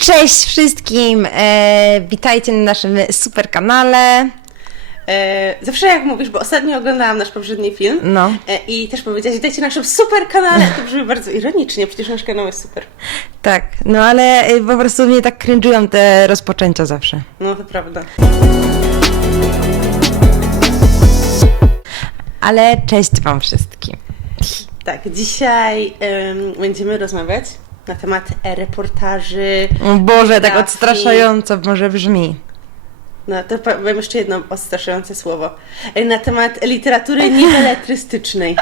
Cześć wszystkim! E, witajcie na naszym super kanale. E, zawsze jak mówisz, bo ostatnio oglądałam nasz poprzedni film No. e, i też powiedziałaś, witajcie na naszym super kanale. To brzmi bardzo ironicznie, przecież nasz kanał jest super. Tak, no ale e, po prostu mnie tak cringe'ują te rozpoczęcia zawsze. No to prawda. Ale cześć wam wszystkim. Tak, dzisiaj em, będziemy rozmawiać na temat reportaży. O Boże, tak odstraszająco może brzmi. No to powiem jeszcze jedno odstraszające słowo. E, Na temat literatury niweletrystycznej.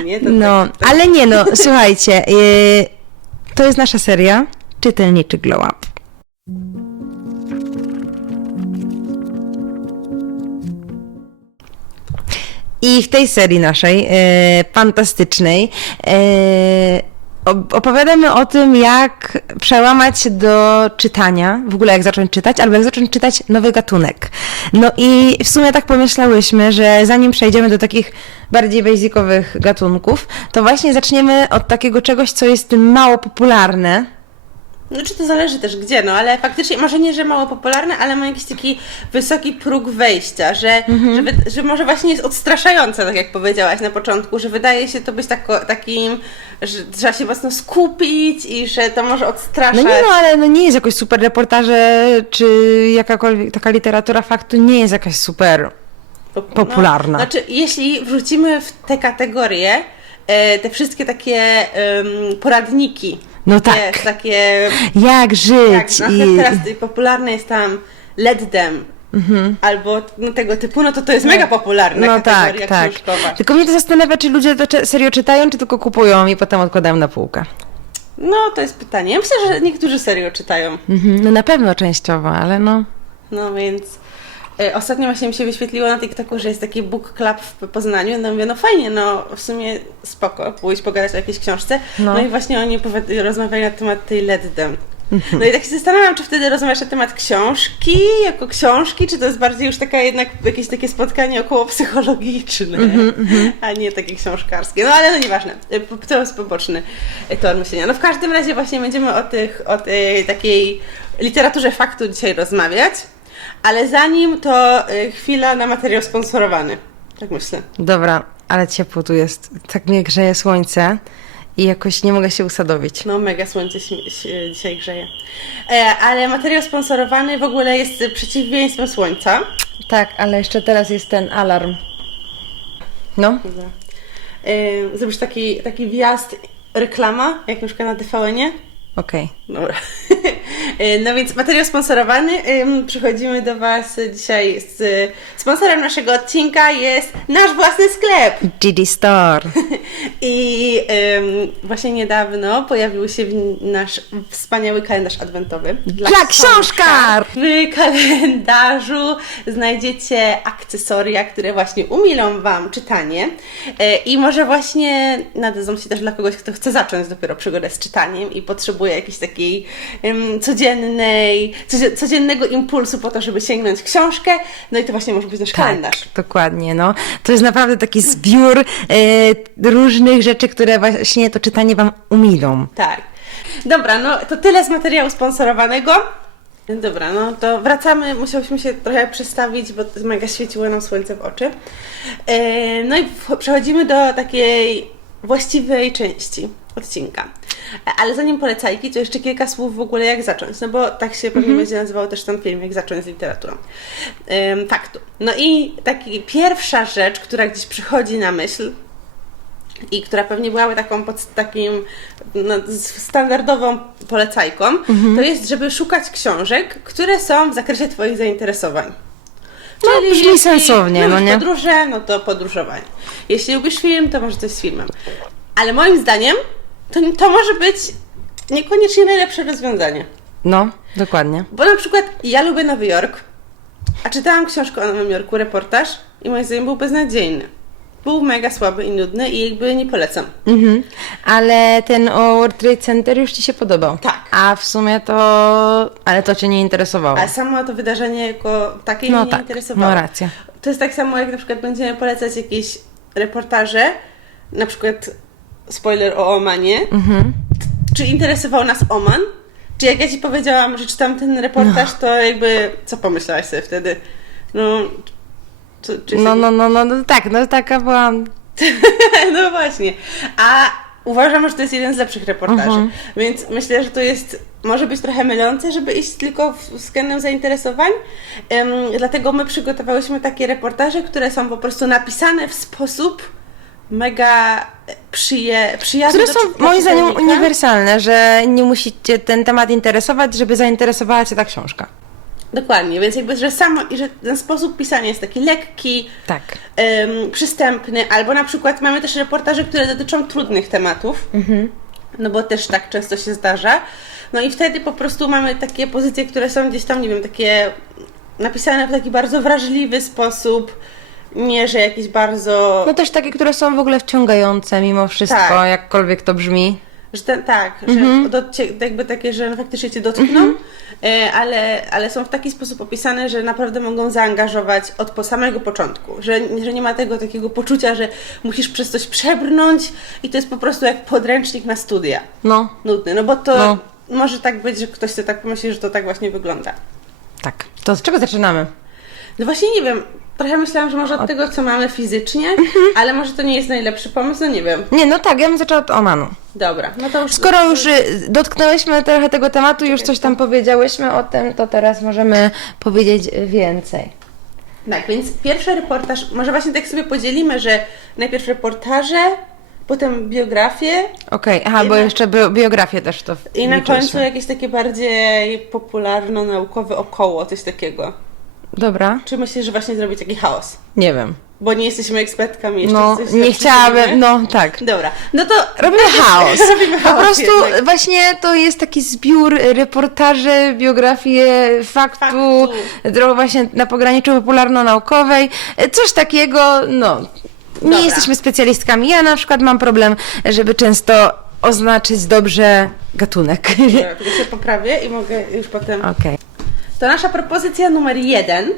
E, Nie, No, tak, ale nie no, słuchajcie, e, to jest nasza seria Czytelniczy Glow Up. I w tej serii naszej, e, fantastycznej, op- opowiadamy o tym, jak przełamać się do czytania, w ogóle jak zacząć czytać, albo jak zacząć czytać nowy gatunek. No i w sumie tak pomyślałyśmy, że zanim przejdziemy do takich bardziej basicowych gatunków, to właśnie zaczniemy od takiego czegoś, co jest mało popularne, No czy to zależy też gdzie, no ale faktycznie, może nie, że mało popularne, ale ma jakiś taki wysoki próg wejścia, że, Mhm. że, wy- że może właśnie jest odstraszające, tak jak powiedziałaś na początku, że wydaje się to być tako, takim, że trzeba się mocno skupić i że to może No odstraszać. nie no, ale no nie jest jakoś super reportaże, czy jakakolwiek taka literatura faktu nie jest jakaś super. Po- popularna. No, znaczy, jeśli wrzucimy w te kategorie e, te wszystkie takie em, poradniki, No wiesz, tak. takie Jak żyć Tak, na i... teraz popularne jest tam Let Them. Albo no, tego typu, no to to jest mega popularna No tak, tak. książkowa. Tylko mnie to zastanawia, czy ludzie to serio czytają, czy tylko kupują i potem odkładają na półkę. No to jest pytanie. Ja myślę, że niektórzy serio czytają. Mhm, no na pewno częściowo, ale no... No więc ostatnio właśnie mi się wyświetliło na TikToku, że jest taki book club w Poznaniu. No mówię, no fajnie, no w sumie spoko, pójść pogadać o jakiejś książce. No. No, i właśnie oni rozmawiali na temat tej Let Them. No i tak się zastanawiam, czy wtedy rozmawiasz na temat książki, jako książki, czy to jest bardziej już taka jednak jakieś takie spotkanie około psychologiczne, a nie takie książkarskie. No ale no nieważne, Y, to jest poboczny y, tor myślenia. No w każdym razie właśnie będziemy o tych, o tej takiej literaturze faktu dzisiaj rozmawiać, ale zanim to y, chwila na materiał sponsorowany. Tak myślę. Dobra, ale ciepło tu jest. Tak mnie grzeje słońce i jakoś nie mogę się usadowić. No, mega słońce śmie- się dzisiaj grzeje. E, ale materiał sponsorowany w ogóle jest przeciwieństwem słońca. Tak, ale jeszcze teraz jest ten alarm. No. E, zrobisz taki, taki wjazd, reklama, jak na przykład na TVN-ie. Okej. Dobra. E, No więc materiał sponsorowany. Przychodzimy do Was dzisiaj z sponsorem naszego odcinka jest nasz własny sklep. GD Store. I ym, właśnie niedawno pojawił się nasz wspaniały kalendarz adwentowy. Dla książkar! W kalendarzu znajdziecie akcesoria, które właśnie umilą Wam czytanie e, i może właśnie nadadzą się też dla kogoś, kto chce zacząć dopiero przygodę z czytaniem i potrzebuje jakiejś takiej codziennej, codzie- codziennego impulsu po to, żeby sięgnąć książkę. No i to właśnie może być nasz kalendarz. Tak, dokładnie, no. To jest naprawdę taki zbiór e, różnych rzeczy, które właśnie to czytanie wam umilą. Tak. Dobra, no to tyle z materiału sponsorowanego. Dobra, no to wracamy. Musiałyśmy się trochę przestawić, bo mega świeciło nam słońce w oczy. E, No i przechodzimy do takiej właściwej części odcinka. Ale zanim polecajki, to jeszcze kilka słów w ogóle jak zacząć, no bo tak się pewnie będzie nazywał też ten film, jak zacząć z literaturą. Em, faktu. No i taki pierwsza rzecz, która gdzieś przychodzi na myśl, i która pewnie byłaby taką pod takim no, standardową polecajką, to jest, żeby szukać książek, które są w zakresie Twoich zainteresowań. No, brzmi sensownie, no nie? podróże, no to podróżowanie. Jeśli lubisz film, to może coś z filmem. Ale moim zdaniem to, to może być niekoniecznie najlepsze rozwiązanie. No, dokładnie. Bo na przykład ja lubię Nowy Jork, a czytałam książkę o Nowym Jorku, reportaż i moim zdaniem był beznadziejny. Był mega słaby i nudny i jakby nie polecam. Mhm. Ale ten o World Trade Center już Ci się podobał. Tak. A w sumie to... Ale to Cię nie interesowało. A samo to wydarzenie jako takie No mnie nie tak, interesowało. no racja. To jest tak samo, jak na przykład będziemy polecać jakieś reportaże, na przykład spoiler o Omanie. Mhm. Czy interesował nas Oman? Czy jak ja ci powiedziałam, że czytam ten reportaż, to jakby co pomyślałaś sobie wtedy? No, czy, czy No, no, no, no, no tak, no taka byłam. no właśnie. A uważam, że to jest jeden z lepszych reportaży. Mhm. Więc myślę, że to jest, może być trochę mylące, żeby iść tylko względem zainteresowań. Em, dlatego my przygotowałyśmy takie reportaże, które są po prostu napisane w sposób mega przyje, przyjazny Które są moim zdaniem uniwersalne, że nie musicie ten temat interesować, żeby zainteresowała cię ta książka. Dokładnie, więc jakby, że samo i że ten sposób pisania jest taki lekki, Tak. em, przystępny, albo na przykład mamy też reportaże, które dotyczą trudnych tematów, no bo też tak często się zdarza. No i wtedy po prostu mamy takie pozycje, które są gdzieś tam, nie wiem, takie napisane w taki bardzo wrażliwy sposób, nie, że jakieś bardzo... No też takie, które są w ogóle wciągające mimo wszystko, Tak. jakkolwiek to brzmi. Że ten, tak, Mhm. że do, cie, jakby takie, że faktycznie cię dotkną, e, ale, ale są w taki sposób opisane, że naprawdę mogą zaangażować od po samego początku. Że, że nie ma tego takiego poczucia, że musisz przez coś przebrnąć i to jest po prostu jak podręcznik na studia. No, Nudny, no bo to No. może tak być, że ktoś sobie tak pomyśli, że to tak właśnie wygląda. tak. To z czego zaczynamy? No właśnie nie wiem, trochę myślałam, że może od tego, co mamy fizycznie, Mhm. ale może to nie jest najlepszy pomysł, no nie wiem. Nie, no tak, ja bym zaczęła od Omanu. Dobra, no to już... Skoro już y, dotknęłyśmy trochę tego tematu, już coś tam powiedziałyśmy o tym, to teraz możemy powiedzieć więcej. Tak, więc pierwszy reportaż, może właśnie tak sobie podzielimy, że najpierw reportaże, potem biografię Okej, aha, bo jeszcze bi- biografię też to i na końcu jakieś takie bardziej popularno-naukowe około, coś takiego. Dobra, Czy myślisz, że właśnie zrobić taki chaos? nie wiem. Bo nie jesteśmy ekspertkami jeszcze. No, coś nie chciałabym, no tak. Dobra, no to... Robimy chaos. Robimy Po chaos prostu jednak. właśnie to jest taki zbiór reportaży, biografie, faktu, Faktu. właśnie na pograniczu popularno-naukowej, coś takiego, no. Nie Dobra. jesteśmy specjalistkami. Ja na przykład mam problem, żeby często oznaczyć dobrze gatunek. Dobra, tylko się poprawię i mogę już potem... Okej. To nasza propozycja numer jeden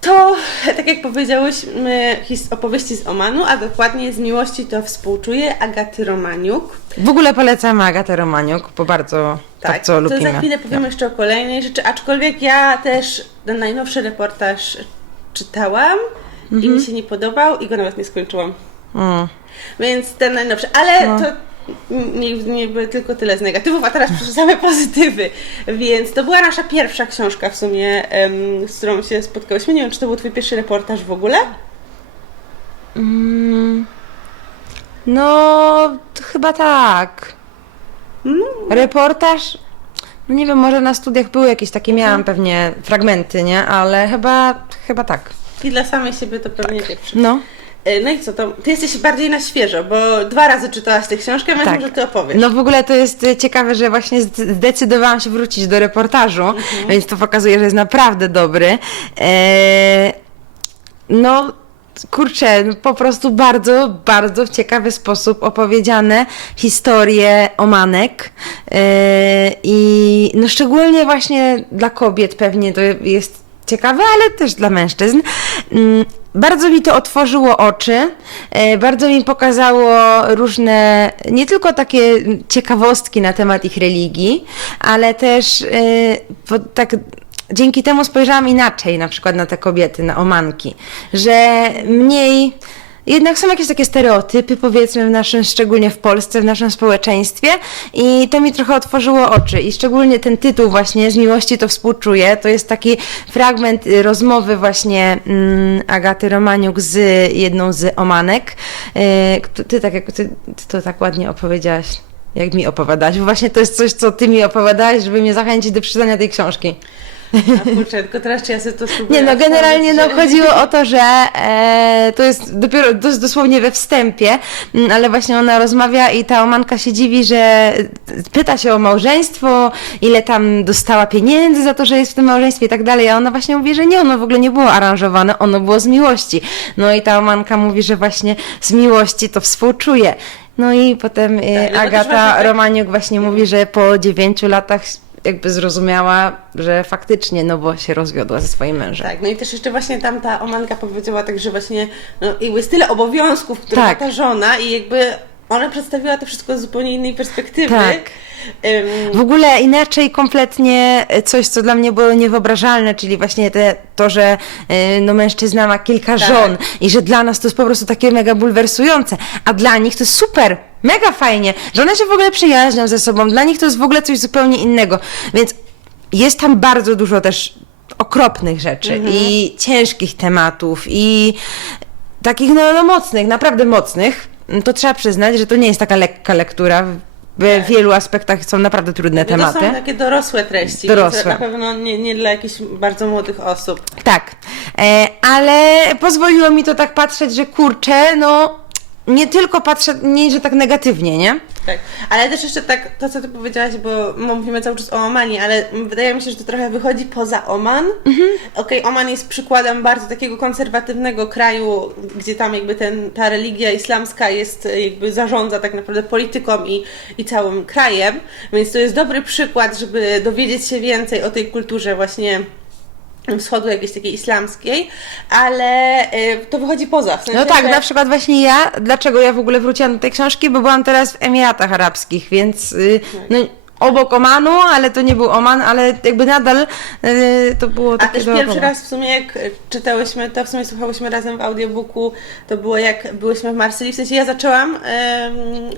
to, tak jak powiedziałyśmy, opowieści z Omanu, a dokładnie z miłości to współczuje Agaty Romaniuk. W ogóle polecamy Agatę Romaniuk, bo bardzo, Tak, bardzo to lubimy. za chwilę powiemy jeszcze o kolejnej rzeczy, aczkolwiek ja też ten najnowszy reportaż czytałam i Mhm. mi się nie podobał i go nawet nie skończyłam. Mm. Więc ten najnowszy, ale No. to były tylko tyle z negatywów, a teraz same pozytywy. Więc to była nasza pierwsza książka w sumie, z którą się spotkałyśmy. Nie wiem, czy to był twój pierwszy reportaż w ogóle? Mm. No, chyba tak. No, Reportaż? No nie wiem, może na studiach były jakieś takie, miałam pewnie fragmenty, nie? Ale chyba, chyba tak. i dla samej siebie to pewnie pierwszy. No, No i co, to ty jesteś bardziej na świeżo, bo dwa razy czytałaś tę książkę, więc tak. może ty opowiesz. No w ogóle to jest y, ciekawe, że właśnie zd- zdecydowałam się wrócić do reportażu, Mhm. więc to pokazuje, że jest naprawdę dobry. E, no, kurczę, po prostu bardzo, bardzo w ciekawy sposób opowiedziane historie omanek e, i no szczególnie właśnie dla kobiet pewnie to jest ciekawe, ale też dla mężczyzn. Mm, Bardzo mi to otworzyło oczy, e, bardzo mi pokazało różne, nie tylko takie ciekawostki na temat ich religii, ale też e, tak dzięki temu spojrzałam inaczej na przykład na te kobiety, na omanki, że mniej. Jednak są jakieś takie stereotypy, powiedzmy, w naszym, szczególnie w Polsce, w naszym społeczeństwie, i to mi trochę otworzyło oczy. I szczególnie ten tytuł, właśnie Z miłości to współczuję, to jest taki fragment y, rozmowy, właśnie mm, Agaty Romaniuk z jedną z omanek. Y, kto- ty, tak, ty, ty to tak ładnie opowiedziałaś. Jak mi opowiadałaś, bo właśnie to jest coś, co ty mi opowiadałaś, żeby mnie zachęcić do przeczytania tej książki. A kurczę, tylko teraz czy ja sobie to spróbuję Nie no, generalnie no, chodziło o to, że e, to jest dopiero dos, dosłownie we wstępie, mm, ale właśnie ona rozmawia i ta omanka się dziwi, że pyta się o małżeństwo, ile tam dostała pieniędzy za to, że jest w tym małżeństwie i tak dalej, a ona właśnie mówi, że nie, ono w ogóle nie było aranżowane, ono było z miłości. No i ta omanka mówi, że właśnie z miłości to współczuje. No i potem e, Tak, no Agata tak- Romaniuk właśnie mówi, że po dziewięciu latach jakby zrozumiała, że faktycznie, no bo się rozwiodła ze swoim mężem. Tak, no i też jeszcze właśnie tam ta omanka powiedziała tak, że właśnie no, jest tyle obowiązków, które Tak. ma ta żona i jakby ona przedstawiła to wszystko z zupełnie innej perspektywy. Tak. W ogóle inaczej kompletnie coś, co dla mnie było niewyobrażalne, czyli właśnie te, to, że y, no, mężczyzna ma kilka Tak. żon i że dla nas to jest po prostu takie mega bulwersujące, a dla nich to jest super, mega fajnie, że one się w ogóle przyjaźnią ze sobą, dla nich to jest w ogóle coś zupełnie innego, więc jest tam bardzo dużo też okropnych rzeczy Mhm. i ciężkich tematów i takich no, no mocnych, naprawdę mocnych. To trzeba przyznać, że to nie jest taka lekka lektura. W wielu aspektach są naprawdę trudne no to tematy. są takie dorosłe treści. Dorosłe. Na pewno nie, nie dla jakichś bardzo młodych osób. Tak, e, ale pozwoliło mi to tak patrzeć, że kurczę, no nie tylko patrzę, nie, że tak negatywnie, nie? Tak, ale też jeszcze tak, to co ty powiedziałaś, bo mówimy cały czas o Omanii, ale wydaje mi się, że to trochę wychodzi poza Oman. Mhm. Okej, Oman jest przykładem bardzo takiego konserwatywnego kraju, gdzie tam jakby ten, ta religia islamska jest e, jakby zarządza tak naprawdę polityką i, i całym krajem, więc to jest dobry przykład, żeby dowiedzieć się więcej o tej kulturze właśnie wschodu jakiejś takiej islamskiej, ale e, to wychodzi poza. W sensie, No tak, że... na przykład właśnie ja, dlaczego ja w ogóle wróciłam do tej książki, bo byłam teraz w Emiratach Arabskich, więc y, no, obok Omanu, ale to nie był Oman, ale jakby nadal y, to było A takie też dookoła. pierwszy raz w sumie jak e, czytałyśmy to, w sumie słuchałyśmy razem w audiobooku, to było jak byłyśmy w Marsylii, w sensie ja zaczęłam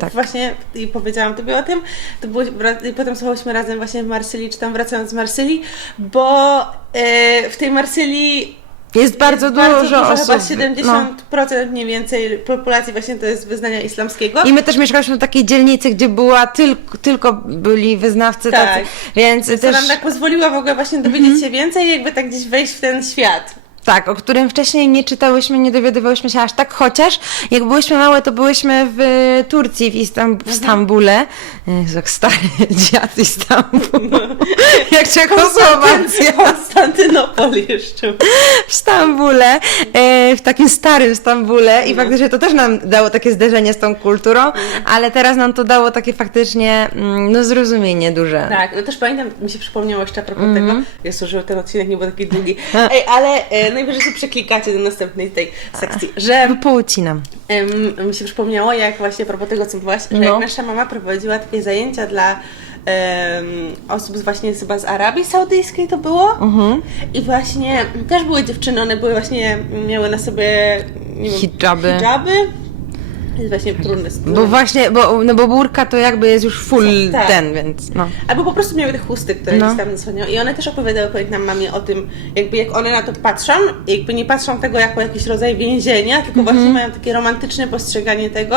Tak. właśnie i powiedziałam Tobie o tym, to było, i potem słuchałyśmy razem właśnie w Marsylii, czy tam wracając z Marsylii, bo e, w tej Marsylii Jest bardzo jest dużo, bardzo dużo osób. chyba no. 70% mniej więcej populacji właśnie to jest wyznania islamskiego. I my też mieszkaliśmy w takiej dzielnicy, gdzie była tylko, tylko byli wyznawcy Tak. tacy, więc To też... nam tak pozwoliło w ogóle właśnie dowiedzieć się więcej, jakby tak gdzieś wejść w ten świat. Tak, o którym wcześniej nie czytałyśmy, nie dowiadywałyśmy się aż tak, chociaż jak byłyśmy małe, to byłyśmy w Turcji, w, Istam- w Stambule. Jezu, jak stary dziad Istanbul. jak Czechosłowacja. Konstantynopol jeszcze. W Stambule, e, w takim starym Stambule i faktycznie to też nam dało takie zderzenie z tą kulturą, ale teraz nam to dało takie faktycznie mm, no, zrozumienie duże. Tak, no też pamiętam, mi się przypomniało jeszcze a propos Mhm. tego, Jezu, żeby ten odcinek nie był taki długi. Ej, ale e, najwyżej sobie przeklikacie do następnej tej sekcji, że Poucinam. em, mi się przypomniało, jak właśnie a propos tego, co mówiłaś, że No. jak nasza mama prowadziła takie zajęcia dla osób z właśnie chyba z Arabii Saudyjskiej to było Mhm. i właśnie też były dziewczyny, one były właśnie, miały na sobie nie wiem, Hijaby. hijaby. To jest właśnie trudne. Bo właśnie, bo, no bo burka to jakby jest już full Tak. ten, więc no. Albo po prostu miały te chusty, które No. gdzieś tam zasłaniały. I one też opowiadały, pamiętam mamie o tym, jakby jak one na to patrzą, jakby nie patrzą tego jako jakiś rodzaj więzienia, tylko właśnie Mhm. mają takie romantyczne postrzeganie tego.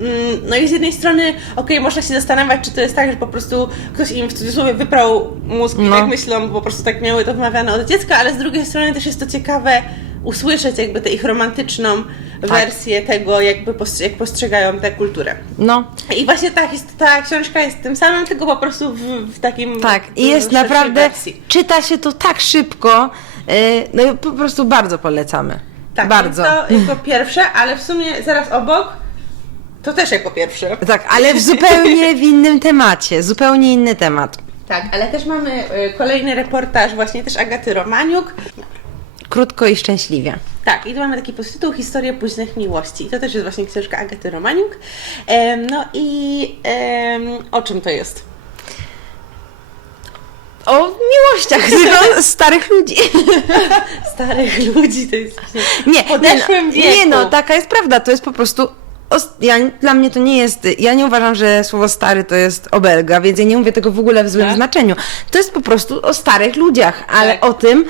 Mm, No i z jednej strony, okej, można się zastanawiać, czy to jest tak, że po prostu ktoś im w cudzysłowie wyprał mózg i No. tak myślą, bo po prostu tak miały to wmawiane od dziecka, ale z drugiej strony też jest to ciekawe usłyszeć jakby tę ich romantyczną Tak. wersję tego, jakby jak postrzegają tę kulturę. No, I właśnie ta, ta książka jest tym samym, tylko po prostu w, w takim. tak. I jest naprawdę, wersji. czyta się to tak szybko, yy, no i po prostu bardzo polecamy. Tak, bardzo. To jako pierwsze, ale w sumie zaraz obok to też jako pierwsze. Tak, ale w zupełnie w innym temacie, zupełnie inny temat. Tak, ale też mamy y, kolejny reportaż właśnie też Agaty Romaniuk. Krótko i szczęśliwie. Tak, i tu mamy taki podtytuł Historia późnych miłości. I to też jest właśnie książka Agaty Romaniuk. No i o czym to jest? O miłościach tylko starych ludzi. Starych ludzi to jest właśnie Nie, w podeszłym nie, no, wieku. nie no, taka jest prawda, to jest po prostu. os- Ja, dla mnie to nie jest. Ja nie uważam, że słowo stary to jest obelga, więc ja nie mówię tego w ogóle w złym Tak. znaczeniu. To jest po prostu o starych ludziach, ale Tak. o tym,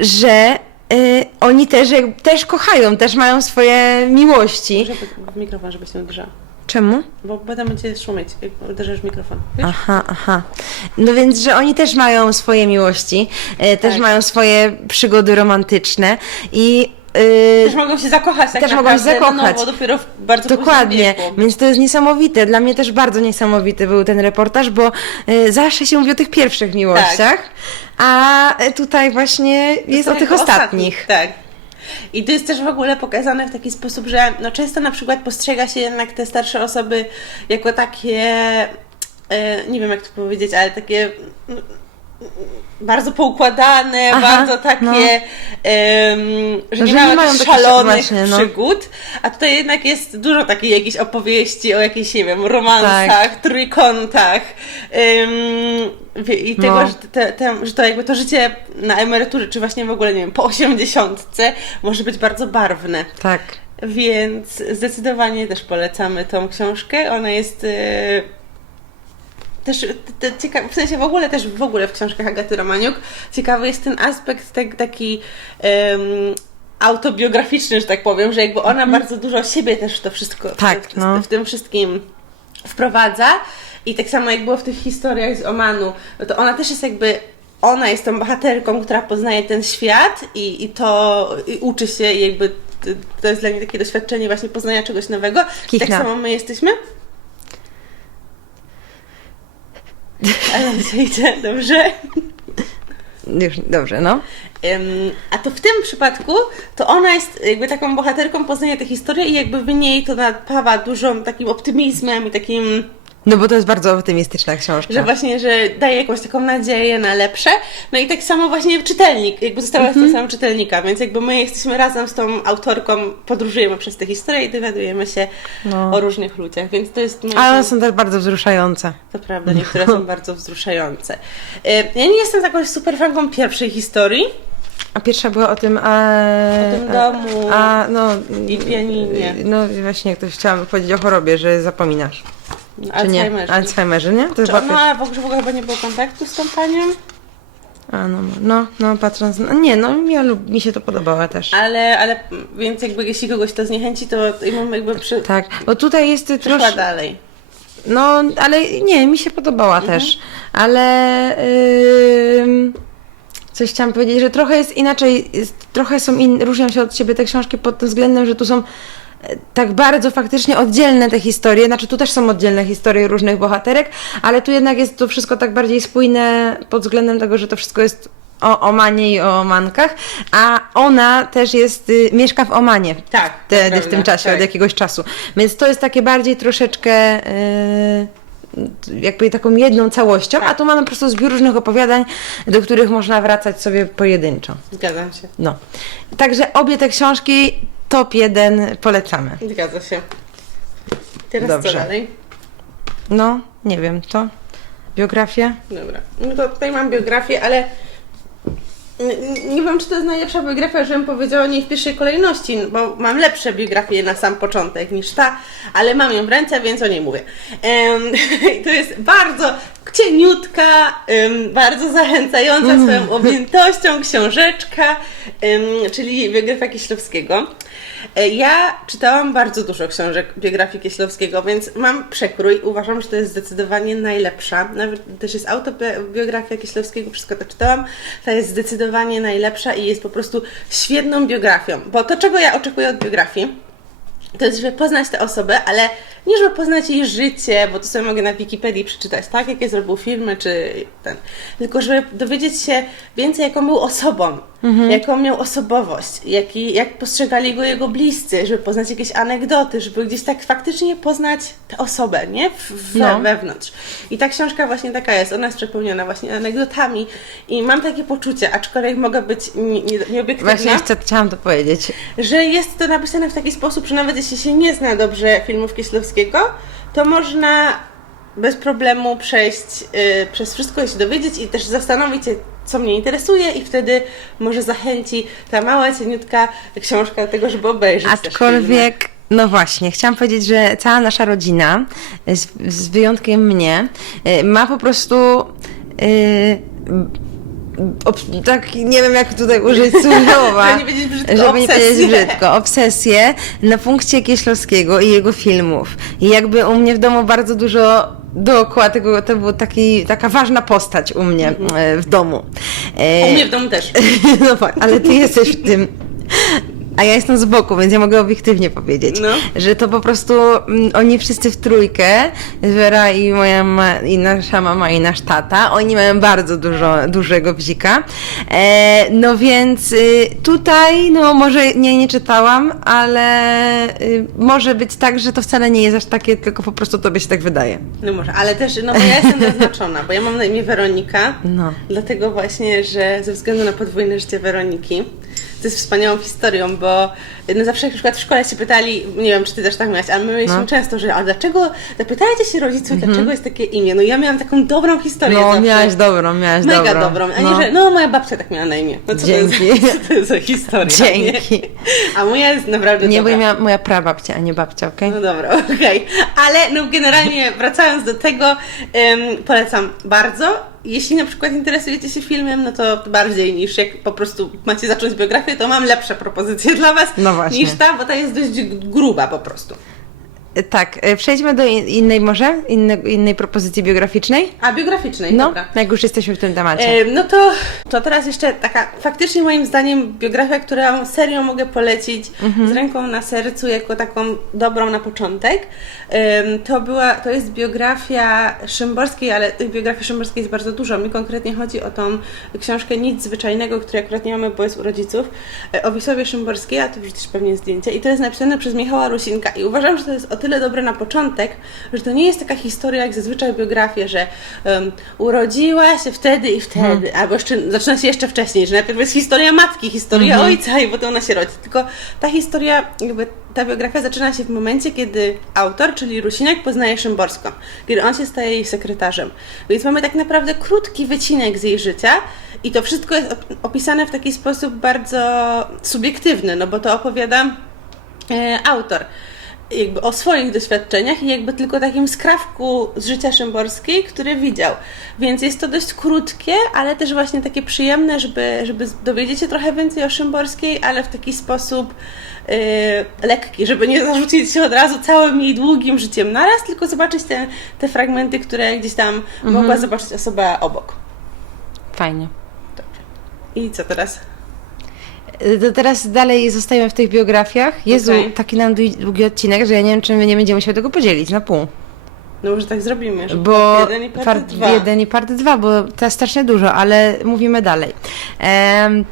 że y, oni też, jak- też kochają, też mają swoje miłości. Żeby w mikrofon, żebyś nie uderzała. Czemu? Bo potem będzie szumieć, jak uderzysz w mikrofon. Wiesz? Aha, aha. No więc, że oni też mają swoje miłości, e, też Tak. mają swoje przygody romantyczne i e, Też mogą się zakochać tak Też mogą się zakochać. Na nowo, dopiero w bardzo Dokładnie, więc to jest niesamowite. Dla mnie też bardzo niesamowity był ten reportaż, bo e, zawsze się mówi o tych pierwszych miłościach, a e, tutaj właśnie jest o tych ostatnich. Tak. I to jest też w ogóle pokazane w taki sposób, że no często na przykład postrzega się jednak te starsze osoby jako takie, e, nie wiem jak to powiedzieć, ale takie bardzo poukładane, Aha, bardzo takie, no. em, że nie nie mają takich takich szalonych no. przygód, a tutaj jednak jest dużo takiej jakiejś opowieści o jakichś, nie wiem, romansach, Tak. trójkątach wie- i tego, No. że, te, te, że to jakby to życie na emeryturze, czy właśnie w ogóle, nie wiem, po osiemdziesiątce może być bardzo barwne. Tak. Więc zdecydowanie też polecamy tą książkę. Ona jest e, też te, cieka- w sensie w ogóle też w ogóle w książkach Agaty Romaniuk ciekawy jest ten aspekt tak, taki em, autobiograficzny, że tak powiem, że jakby ona bardzo dużo siebie też w to wszystko Tak, w, w, no. w tym wszystkim wprowadza i tak samo jak było w tych historiach z Omanu, no to ona też jest jakby ona jest tą bohaterką, która poznaje ten świat i, i to i uczy się i jakby to jest dla niej takie doświadczenie właśnie poznania czegoś nowego. I tak Kichna. samo my jesteśmy. Ale idzie, dobrze. Już, dobrze, no. A to w tym przypadku, to ona jest jakby taką bohaterką poznania tej historii i jakby w niej to napawa dużą takim optymizmem i takim No bo to jest bardzo optymistyczna książka. Że właśnie, że daje jakąś taką nadzieję na lepsze. No i tak samo właśnie czytelnik, jakby została Mhm. z tym samym czytelnika, więc jakby my jesteśmy razem z tą autorką, podróżujemy przez tę historię i dowiadujemy się No. o różnych ludziach, więc to jest... Ale one są też bardzo wzruszające. To prawda, niektóre są bardzo wzruszające. Y, Ja nie jestem taką super fanką pierwszej historii, A pierwsza była o tym... E, O tym domu A, no... i pianinie. No właśnie, jak to chciałam powiedzieć o chorobie, że zapominasz. Czy nie? Alzheimerze. Alzheimerze, nie? To jest Czy ona, pierwsza. w ogóle, w ogóle chyba nie było kontaktu z tą panią? A, no, no, no, patrząc... No, nie, no, ja lub, mi się to podobało też. Ale, ale, więc jakby jeśli kogoś to zniechęci, to jakby przy, Tak, bo tutaj jest przeszła troszkę... dalej. No, ale nie, mi się podobała Mhm. też. Ale ym, coś chciałam powiedzieć, że trochę jest inaczej, jest, trochę są in, różnią się od siebie te książki pod tym względem, że tu są tak bardzo faktycznie oddzielne te historie, znaczy tu też są oddzielne historie różnych bohaterek, ale tu jednak jest to wszystko tak bardziej spójne pod względem tego, że to wszystko jest o Omanie i o Omankach, a ona też jest, y, mieszka w Omanie Tak, wtedy, to w tym czasie, tak. od jakiegoś czasu. Więc to jest takie bardziej troszeczkę yy, jakby taką jedną całością, Tak. a tu mamy po prostu zbiór różnych opowiadań, do których można wracać sobie pojedynczo. Zgadzam się. No. Także obie te książki top 1 polecamy. Zgadza się. Teraz Dobrze. co dalej? No, nie wiem, to biografię? Dobra. No to tutaj mam biografię, ale n- nie wiem, czy to jest najlepsza biografia, żebym powiedziała o niej w pierwszej kolejności, bo mam lepsze biografie na sam początek niż ta, ale mam ją w ręce, więc o niej mówię. Em, to jest bardzo cieniutka, em, bardzo zachęcająca swoją objętością książeczka, em, czyli biografia Kieślowskiego. E, Ja czytałam bardzo dużo książek biografii Kieślowskiego, więc mam przekrój. Uważam, że to jest zdecydowanie najlepsza. Nawet też jest autobiografia Kieślowskiego, wszystko to czytałam. Ta jest zdecydowanie najlepsza i jest po prostu świetną biografią. Bo to, czego ja oczekuję od biografii, to jest, żeby poznać tę osobę, ale nie żeby poznać jej życie, bo to sobie mogę na Wikipedii przeczytać, tak, jakie zrobił filmy, czy ten. Tylko żeby dowiedzieć się więcej, jaką był osobą, jaką miał osobowość, jaki, jak postrzegali go jego bliscy, żeby poznać jakieś anegdoty, żeby gdzieś tak faktycznie poznać tę osobę, nie? W, w, No. Wewnątrz. I ta książka właśnie taka jest, ona jest przepełniona właśnie anegdotami i mam takie poczucie, aczkolwiek mogę być nie- nie- nieobiektywna Właśnie chcę, chciałam to powiedzieć. że jest to napisane w taki sposób, że nawet jeśli się nie zna dobrze filmów Kieślowskiego, to można bez problemu przejść y, przez wszystko i się dowiedzieć i też zastanowić się, co mnie interesuje i wtedy może zachęci ta mała, cieniutka książka do tego, żeby obejrzeć. Aczkolwiek, no właśnie, chciałam powiedzieć, że cała nasza rodzina, z, z wyjątkiem mnie, y, ma po prostu. y, ob- tak, nie wiem jak tutaj użyć słowa, Żeby nie powiedzieć brzydko, żeby nie powiedzieć obsesję. brzydko, obsesję na punkcie Kieślowskiego i jego filmów. I jakby u mnie w domu bardzo dużo dookoła tego, to była taki, taka ważna postać u mnie e, w domu. E, U mnie w domu też. no tak, ale ty jesteś w tym. A ja jestem z boku, więc ja mogę obiektywnie powiedzieć, No. że to po prostu mm, oni wszyscy w trójkę, Wera i moja ma, i nasza mama i nasz tata, oni mają bardzo dużo, dużego bzika. E, no więc y, tutaj, no może nie, nie czytałam, ale y, może być tak, że to wcale nie jest aż takie, tylko po prostu tobie się tak wydaje. No może, ale też, no bo ja jestem zaznaczona, bo ja mam na imię Weronika, No. dlatego właśnie, że ze względu na podwójne życie Weroniki, to jest wspaniałą historią, bo no zawsze jak na przykład w szkole się pytali, nie wiem, czy ty też tak miałaś, ale my mieliśmy No. często, że a dlaczego, zapytajcie się rodziców, dlaczego jest takie imię. No ja miałam taką dobrą historię Mhm. No, zawsze. miałaś dobrą, miałaś Mega dobrą. dobrą. A No. nie, że no moja babcia tak miała na imię. No co Dzięki. To jest, co to jest za historia? Dzięki. Nie? A moja jest naprawdę Nie, bo dobra. ja miała moja prababcia, a nie babcia, okej? No dobra, okej. Ale no generalnie wracając do tego, em, polecam bardzo. Jeśli na przykład interesujecie się filmem, no to bardziej niż jak po prostu macie zacząć biografię, to mam lepsze propozycje dla Was No niż ta, bo ta jest dość gruba po prostu. Tak, e, przejdźmy do in- innej może, inne, innej propozycji biograficznej. A biograficznej, No, dobra. jak już jesteśmy w tym temacie. E, no to, to teraz jeszcze taka faktycznie moim zdaniem biografia, którą serio mogę polecić Mhm. z ręką na sercu jako taką dobrą na początek. Em, to była, to jest biografia Szymborskiej, ale tych biografii Szymborskiej jest bardzo dużo. Mi konkretnie chodzi o tą książkę Nic Zwyczajnego, której akurat nie mamy, bo jest u rodziców, e, o Wisławie Szymborskiej, a tu wrzucisz pewnie zdjęcie. I to jest napisane przez Michała Rusinka i uważam, że to jest o tyle dobre na początek, że to nie jest taka historia jak zazwyczaj biografie, że em, urodziła się wtedy i wtedy, albo jeszcze, zaczyna się jeszcze wcześniej, że najpierw jest historia matki, historia ojca i potem ona się rodzi. Tylko ta historia, jakby ta biografia zaczyna się w momencie, kiedy autor, czyli Rusiniak, poznaje Szymborską, kiedy on się staje jej sekretarzem. Więc mamy tak naprawdę krótki wycinek z jej życia i to wszystko jest op- opisane w taki sposób bardzo subiektywny, no bo to opowiada e, autor jakby o swoich doświadczeniach i jakby tylko takim skrawku z życia Szymborskiej, który widział. Więc jest to dość krótkie, ale też właśnie takie przyjemne, żeby, żeby dowiedzieć się trochę więcej o Szymborskiej, ale w taki sposób yy, lekki, żeby nie zarzucić się od razu całym jej długim życiem naraz, tylko zobaczyć te, te fragmenty, które gdzieś tam mogła zobaczyć osoba obok. Fajnie. Dobrze. I co teraz? E, To teraz dalej zostajemy w tych biografiach. Jezu, Okej. taki nam dłu- długi odcinek, że ja nie wiem, czy my nie będziemy się tego podzielić na pół. No może tak zrobimy, że Bo part jeden i part, dwa. jeden i part dwa, bo to jest strasznie dużo, ale mówimy dalej. Em,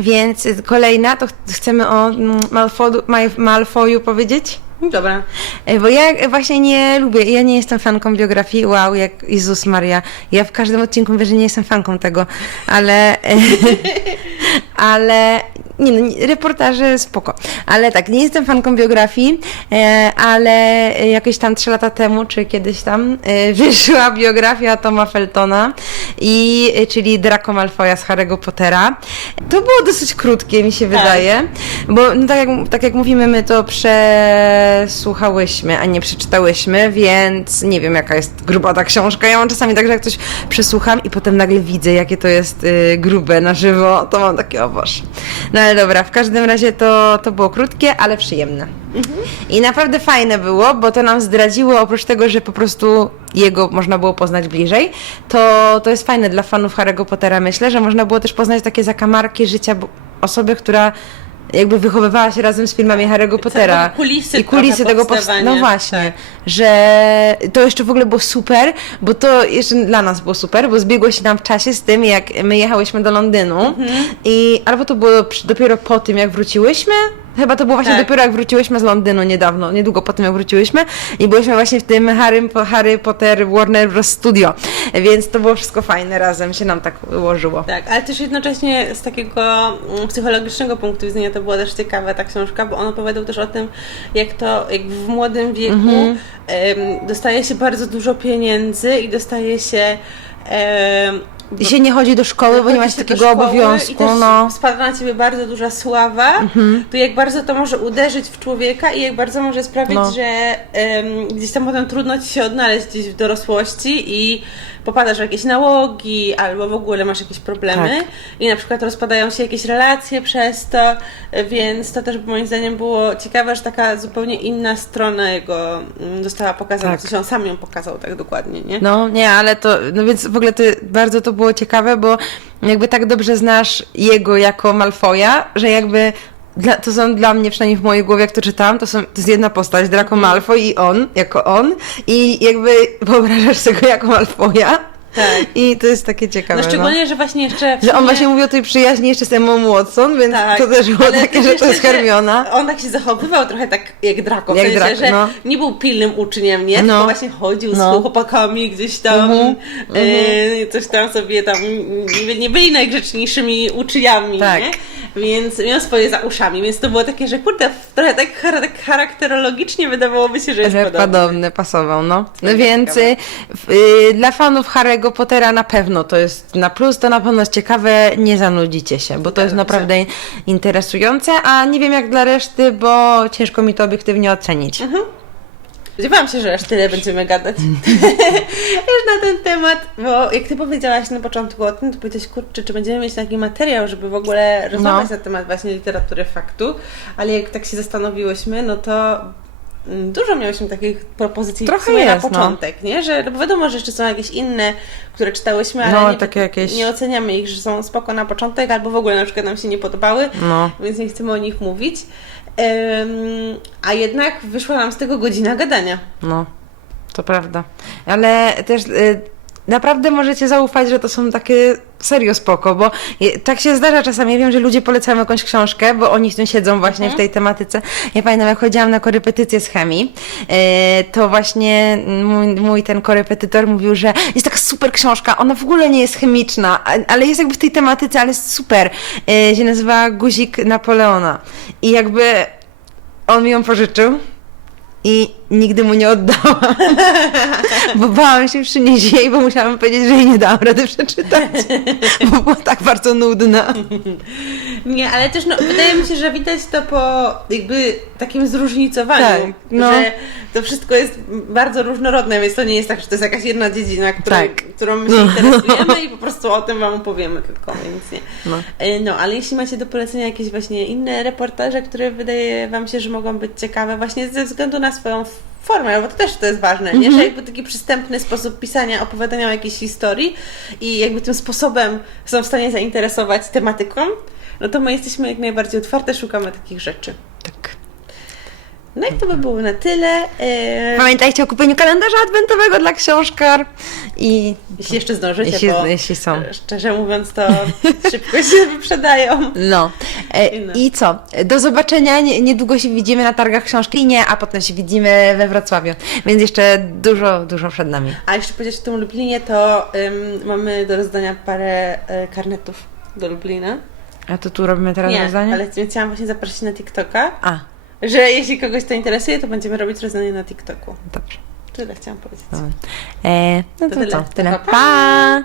więc kolejna, to ch- chcemy o mm, Malfodu, Mal- Malfoju powiedzieć? Dobra. E, Bo ja właśnie nie lubię, ja nie jestem fanką biografii, wow, jak Jezus Maria. Ja w każdym odcinku mówię, że nie jestem fanką tego, ale ale nie no, reportaże spoko. Ale tak, nie jestem fanką biografii, e, ale jakieś tam trzy lata temu, czy kiedyś tam, e, wyszła biografia Toma Feltona, i, e, czyli Draco Malfoya z Harry'ego Pottera. To było dosyć krótkie, mi się Tak. wydaje, bo no, tak, jak, tak jak mówimy, my to przesłuchałyśmy, a nie przeczytałyśmy, więc nie wiem, jaka jest gruba ta książka. Ja mam czasami tak, że jak coś przesłucham i potem nagle widzę, jakie to jest y, grube na żywo, to mam takie, o Boże. No ale dobra, w każdym razie to, to było krótkie, ale przyjemne. I naprawdę fajne było, bo to nam zdradziło, oprócz tego, że po prostu jego można było poznać bliżej, to, to jest fajne dla fanów Harry'ego Pottera, myślę, że można było też poznać takie zakamarki życia osoby, która jakby wychowywała się razem z filmami Harry'ego Pottera. kulisy I kulisy tego powstania. powstawania. No właśnie, Tak. że to jeszcze w ogóle było super, bo to jeszcze dla nas było super, bo zbiegło się nam w czasie z tym, jak my jechałyśmy do Londynu Mhm. i albo to było dopiero po tym, jak wróciłyśmy, Chyba to było właśnie Tak. dopiero jak wróciłyśmy z Londynu niedawno, niedługo po tym jak wróciłyśmy i byliśmy właśnie w tym Harry, Harry Potter Warner Bros. Studio, więc to było wszystko fajne razem, się nam tak ułożyło. Tak, ale też jednocześnie z takiego mm, psychologicznego punktu widzenia to była też ciekawa ta książka, bo on opowiadał też o tym, jak to jak w młodym wieku Mhm. dostaje się bardzo dużo pieniędzy i dostaje się I się nie chodzi do szkoły, bo nie masz takiego obowiązku, I też no. spada na ciebie bardzo duża sława, to jak bardzo to może uderzyć w człowieka i jak bardzo może sprawić, No. że em, gdzieś tam potem trudno ci się odnaleźć gdzieś w dorosłości i popadasz w jakieś nałogi albo w ogóle masz jakieś problemy Tak. i na przykład rozpadają się jakieś relacje przez to, więc to też moim zdaniem było ciekawe, że taka zupełnie inna strona jego mm, została pokazana, Tak. on sam ją pokazał tak dokładnie, nie? No nie, ale to, no więc w ogóle to bardzo to było ciekawe, bo jakby tak dobrze znasz jego jako Malfoja, że jakby dla, to są dla mnie, przynajmniej w mojej głowie, jak to czytałam, to, są, to jest jedna postać, Draco Malfoy i on, jako on. I jakby wyobrażasz sobie jako Malfoya. Tak. I to jest takie ciekawe. No szczególnie, że właśnie jeszcze... w Że on właśnie mówi o tej przyjaźni jeszcze z Emma Watson, więc Tak, to też było ale takie, że to jest Hermiona. On tak się zachowywał trochę tak jak Draco, w Jak sensie, Draco, że no. nie był pilnym uczniem, nie? No. Tylko właśnie chodził No. z chłopakami gdzieś tam, Mhm, e, coś tam sobie tam, nie, byli najgrzeczniejszymi uczniami, Tak. nie? Więc miał swoje za uszami, więc to było takie, że kurde, trochę tak, tak charakterologicznie wydawałoby się, że jest Że podobny. podobny, pasował, no. Więc y, w- dla fanów Harry'ego Pottera na pewno to jest na plus, to na pewno jest ciekawe, nie zanudzicie się, bo to jest naprawdę interesujące, a nie wiem jak dla reszty, bo ciężko mi to obiektywnie ocenić. Mhm. Spodziewałam się, że aż tyle będziemy gadać Wiesz, na ten temat, bo jak Ty powiedziałaś na początku o tym, to powiedziałeś, kurczę, czy będziemy mieć taki materiał, żeby w ogóle rozmawiać No. na temat właśnie literatury faktu, ale jak tak się zastanowiłyśmy, no to dużo miałyśmy takich propozycji Trochę jest, na no. początek, nie? Że no bo wiadomo, że jeszcze są jakieś inne, które czytałyśmy, ale No, nie, takie jakieś- nie oceniamy ich, że są spoko na początek, albo w ogóle na przykład nam się nie podobały, No. więc nie chcemy o nich mówić. Em, a jednak wyszła nam z tego godzina gadania. No, to prawda. Ale też y, naprawdę możecie zaufać, że to są takie serio spoko, bo tak się zdarza czasami. Ja wiem, że ludzie polecają jakąś książkę, bo oni w tym siedzą właśnie w tej tematyce. Ja pamiętam, jak chodziłam na korepetycję z chemii, y, to właśnie mój, mój ten korepetytor mówił, że jest taka super książka, ona w ogóle nie jest chemiczna, ale jest jakby w tej tematyce, ale jest super. Y, się nazywa Guzik Napoleona. I jakby on mi ją pożyczył. I nigdy mu nie oddałam, bo bałam się przynieść jej, bo musiałam powiedzieć, że jej nie dałam rady przeczytać, bo była tak bardzo nudna. Nie, ale też no, wydaje mi się, że widać to po jakby takim zróżnicowaniu, Tak, no. że to wszystko jest bardzo różnorodne, więc to nie jest tak, że to jest jakaś jedna dziedzina, którą, Tak. którą my się interesujemy i po prostu o tym Wam opowiemy tylko, więc nie. No. E, No, ale jeśli macie do polecenia jakieś właśnie inne reportaże, które wydaje Wam się, że mogą być ciekawe właśnie ze względu na swoją formę, bo to też to jest ważne, nie? że jakby taki przystępny sposób pisania, opowiadania o jakiejś historii i jakby tym sposobem są w stanie zainteresować tematyką, no to my jesteśmy jak najbardziej otwarte, szukamy takich rzeczy. Tak. No i to by było na tyle. E, Pamiętajcie o kupieniu kalendarza adwentowego dla książkar i jeśli jeszcze zdążycie, jeśli, bo jeśli są. szczerze mówiąc to szybko się wyprzedają. No. E. I co? Do zobaczenia. Nie- Niedługo się widzimy na targach książki. Nie, a potem się widzimy we Wrocławiu. Więc jeszcze dużo, dużo przed nami. A jeszcze powiedzieć o tym Lublinie, to mamy do rozdania parę y, karnetów do Lublina. A to tu robimy teraz Nie, rozdanie? ale chciałam właśnie zaprosić na TikToka, A, że jeśli kogoś to interesuje, to będziemy robić rozdanie na TikToku. dobrze. Tyle chciałam powiedzieć. E, no To to, tyle. co? Tyle. Pa, pa. pa.